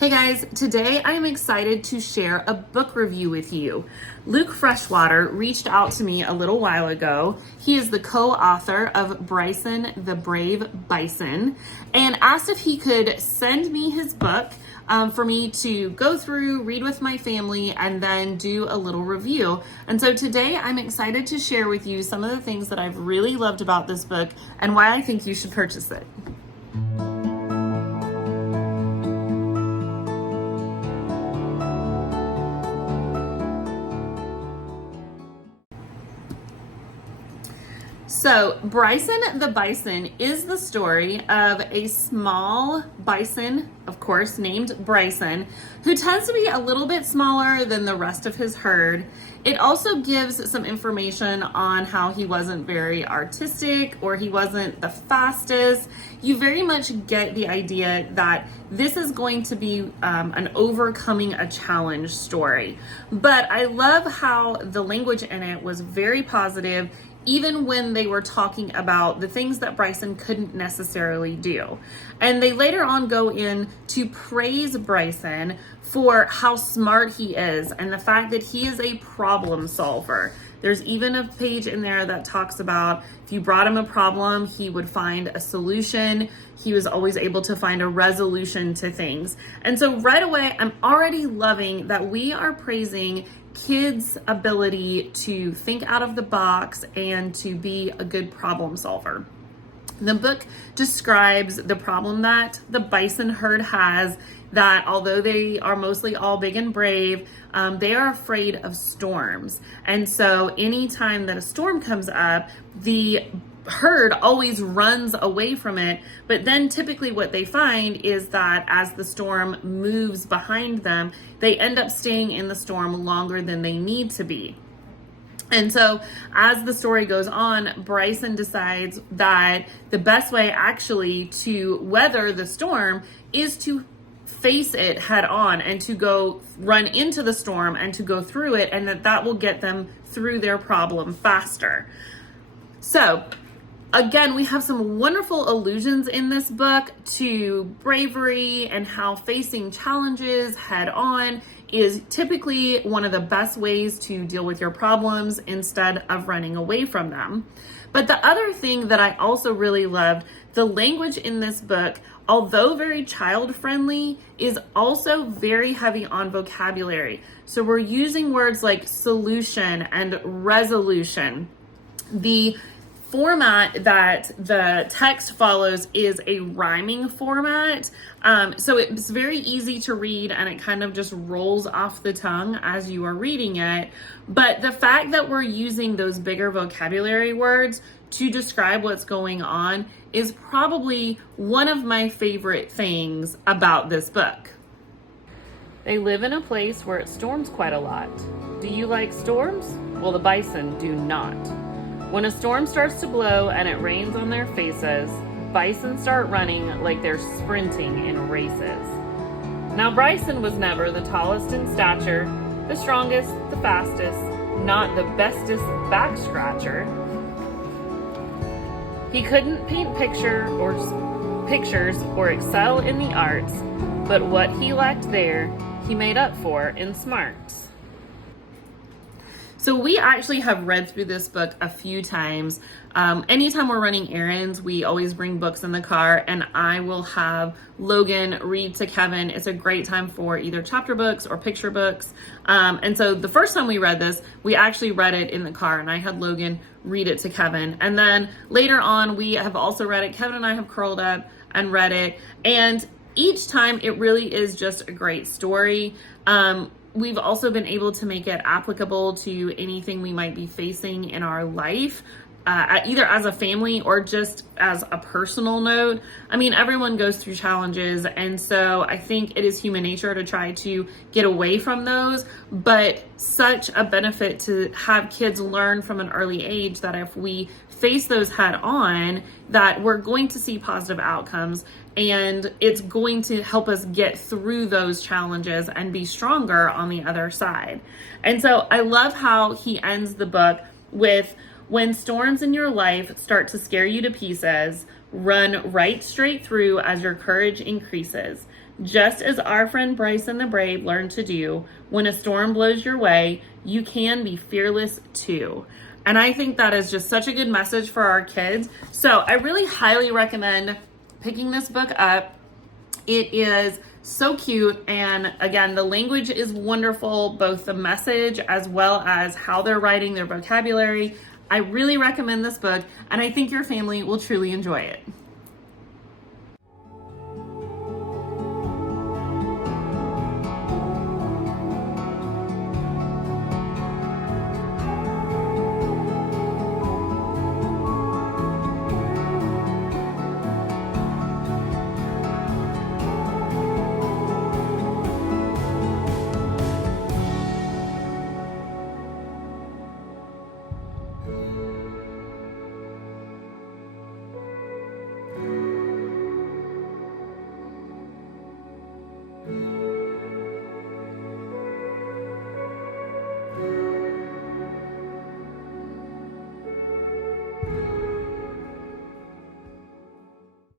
Hey guys, today I am excited to share a book review with you. Luke Freshwater reached out to me a little while ago. He is the co-author of Bryson the Brave Bison and asked if he could send me his book for me to go through, read with my family, and then do a little review. And so today I'm excited to share with you some of the things that I've really loved about this book and why I think you should purchase it. So, Bryson the Bison is the story of a small bison, of course, named Bryson, who tends to be a little bit smaller than the rest of his herd. It also gives some information on how he wasn't very artistic or he wasn't the fastest. You very much get the idea that this is going to be an overcoming a challenge story. But I love how the language in it was very positive, even when they were talking about the things that Bryson couldn't necessarily do. And they later on go in to praise Bryson for how smart he is and the fact that he is a problem solver. There's even a page in there that talks about if you brought him a problem, he would find a solution. He was always able to find a resolution to things. And so right away, I'm already loving that we are praising kids' ability to think out of the box and to be a good problem solver. The book describes the problem that the bison herd has, that although they are mostly all big and brave, they are afraid of storms. And so anytime that a storm comes up, the herd always runs away from it. But then typically what they find is that as the storm moves behind them, they end up staying in the storm longer than they need to be. And so as the story goes on, Bryson decides that the best way actually to weather the storm is to face it head on and to go run into the storm and to go through it, and that will get them through their problem faster. So again, we have some wonderful allusions in this book to bravery and how facing challenges head on is typically one of the best ways to deal with your problems instead of running away from them. But the other thing that I also really loved, the language in this book, although very child-friendly, is also very heavy on vocabulary. So we're using words like solution and resolution. The format that the text follows is a rhyming format. So it's very easy to read and it kind of just rolls off the tongue as you are reading it. But the fact that we're using those bigger vocabulary words to describe what's going on is probably one of my favorite things about this book. They live in a place where it storms quite a lot. Do you like storms? Well, the bison do not. When a storm starts to blow and it rains on their faces, bison start running like they're sprinting in races. Now, Bryson was never the tallest in stature, the strongest, the fastest, not the bestest back scratcher. He couldn't paint pictures or excel in the arts, but what he lacked there, he made up for in smarts. So we actually have read through this book a few times. Anytime we're running errands, we always bring books in the car, and I will have Logan read to Kevin. It's a great time for either chapter books or picture books. And so the first time we read this, we actually read it in the car, and I had Logan read it to Kevin. And then later on, we have also read it. Kevin and I have curled up and read it. And each time it really is just a great story. We've also been able to make it applicable to anything we might be facing in our life, either as a family or just as a personal note. I mean, everyone goes through challenges, and so I think it is human nature to try to get away from those, but such a benefit to have kids learn from an early age that if we face those head on, that we're going to see positive outcomes, and it's going to help us get through those challenges and be stronger on the other side. And so I love how he ends the book with, when storms in your life start to scare you to pieces, Run right straight through as your courage increases. Just as our friend Bryson the Brave learned to do, when a storm blows your way, you can be fearless too. And I think that is just such a good message for our kids. So I really highly recommend picking this book up. It is so cute. And again, the language is wonderful, both the message as well as how they're writing their vocabulary. I really recommend this book, and I think your family will truly enjoy it.